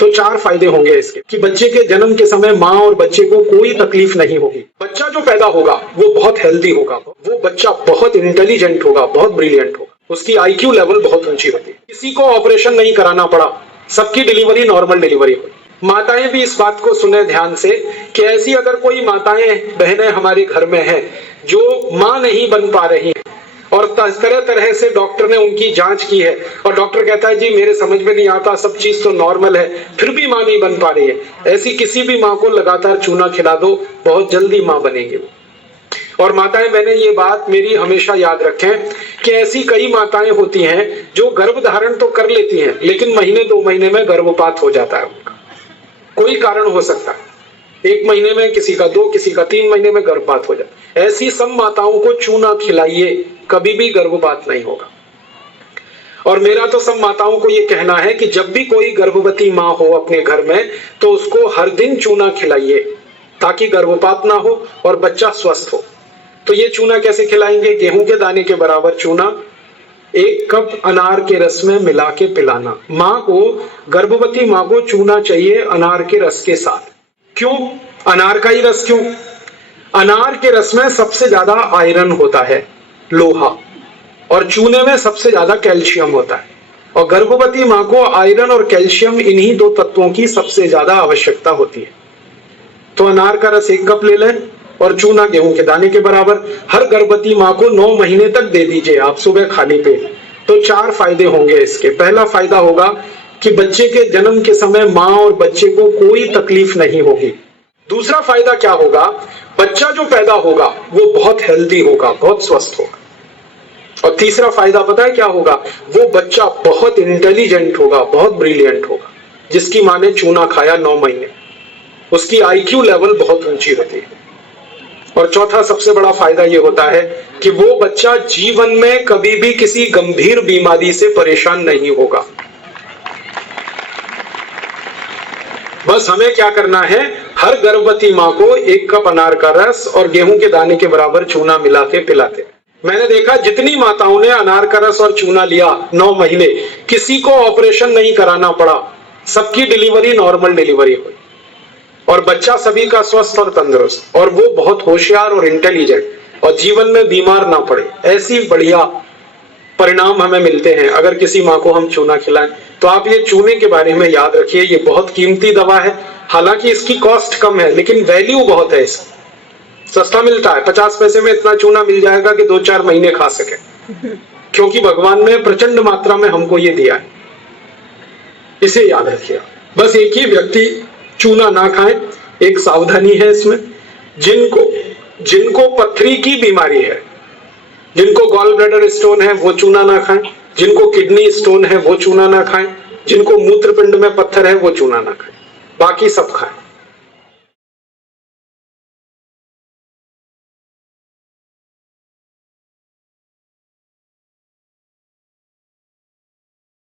तो 4 फायदे होंगे इसके कि बच्चे के जन्म के समय माँ और बच्चे को कोई तकलीफ नहीं होगी। बच्चा जो पैदा होगा वो बहुत हेल्दी होगा, वो बच्चा बहुत इंटेलिजेंट होगा, बहुत ब्रिलियंट होगा, उसकी IQ लेवल बहुत ऊंची होती है, किसी को ऑपरेशन नहीं कराना पड़ा, सबकी डिलीवरी नॉर्मल डिलीवरी हुई। माताएं भी इस बात को सुने ध्यान से कि ऐसी अगर कोई माताएं बहनें हमारे घर में हैं जो माँ नहीं बन पा रही और तरह तरह से डॉक्टर ने उनकी जांच की है और डॉक्टर कहता है जी मेरे समझ में नहीं आता, सब चीज तो नॉर्मल है, फिर भी माँ नहीं बन पा रही है, ऐसी किसी भी माँ को लगातार चूना खिला दो, बहुत जल्दी माँ बनेंगे। और माताएं बहनें ये बात मेरी हमेशा याद रखें कि ऐसी कई माताएं होती हैं जो गर्भ धारण तो कर लेती हैं लेकिन महीने 2 महीने में गर्भपात हो जाता है उनका, कोई कारण हो सकता है, 1 महीने में किसी का 2, किसी का 3 महीने में गर्भपात हो जाता है। ऐसी सब माताओं को चूना खिलाइए, कभी भी गर्भपात नहीं होगा। और मेरा तो सब माताओं को ये कहना है कि जब भी कोई गर्भवती माँ हो अपने घर में तो उसको हर दिन चूना खिलाइए ताकि गर्भपात ना हो और बच्चा स्वस्थ हो। तो ये चूना कैसे खिलाएंगे? गेहूं के दाने के बराबर चूना 1 कप अनार के रस में मिला के पिलाना। माँ को, गर्भवती माँ को चूना चाहिए अनार के रस के साथ। क्यों अनार का ही रस? क्यों? अनार के रस में सबसे ज्यादा आयरन होता है, लोहा, और चूने में सबसे ज्यादा कैल्शियम होता है, और गर्भवती माँ को आयरन और कैल्शियम इन्हीं 2 तत्वों की सबसे ज्यादा आवश्यकता होती है। तो अनार का रस 1 कप ले लें और चूना गेहूं के दाने के बराबर हर गर्भवती माँ को 9 महीने तक दे दीजिए आप सुबह खाली पेट। तो 4 फायदे होंगे इसके। पहला फायदा होगा कि बच्चे के जन्म के समय माँ और बच्चे को कोई तकलीफ नहीं होगी। दूसरा फायदा क्या होगा? बच्चा जो पैदा होगा वो बहुत हेल्दी होगा, बहुत स्वस्थ होगा। और तीसरा फायदा पता है क्या होगा? वो बच्चा बहुत इंटेलिजेंट होगा, बहुत ब्रिलियंट होगा, जिसकी माँ ने चूना खाया 9 महीने, उसकी IQ लेवल बहुत ऊंची होती है। और चौथा सबसे बड़ा फायदा ये होता है कि वो बच्चा जीवन में कभी भी किसी गंभीर बीमारी से परेशान नहीं होगा। बस हमें क्या करना है, हर गर्भवती माँ को 1 कप अनार का रस और गेहूं के दाने के बराबर चूना मिला के पिलाते। मैंने देखा जितनी माताओं ने अनार का रस और चूना लिया 9 महीने, किसी को ऑपरेशन नहीं कराना पड़ा, सबकी डिलीवरी नॉर्मल डिलीवरी हुई और बच्चा सभी का स्वस्थ और तंदुरुस्त, और वो बहुत होशियार और इंटेलिजेंट और जीवन में बीमार ना पड़े। ऐसी बढ़िया परिणाम हमें मिलते हैं अगर किसी माँ को हम चूना खिलाएं। तो आप ये चूने के बारे में याद रखिए, ये बहुत कीमती दवा है। हालांकि इसकी कॉस्ट कम है लेकिन वैल्यू बहुत है इसकी, सस्ता मिलता है, 50 पैसे में इतना चूना मिल जाएगा कि 2-4 महीने खा सके, क्योंकि भगवान ने प्रचंड मात्रा में हमको ये दिया है। इसे याद रखिए। बस एक ही व्यक्ति चूना ना खाएं, एक सावधानी है इसमें। जिनको पथरी की बीमारी है, जिनको गॉल ब्लैडर स्टोन है वो चूना ना खाएं, जिनको किडनी स्टोन है वो चूना ना खाएं, जिनको मूत्रपिंड में पत्थर है वो चूना ना खाएं, बाकी सब खाएं।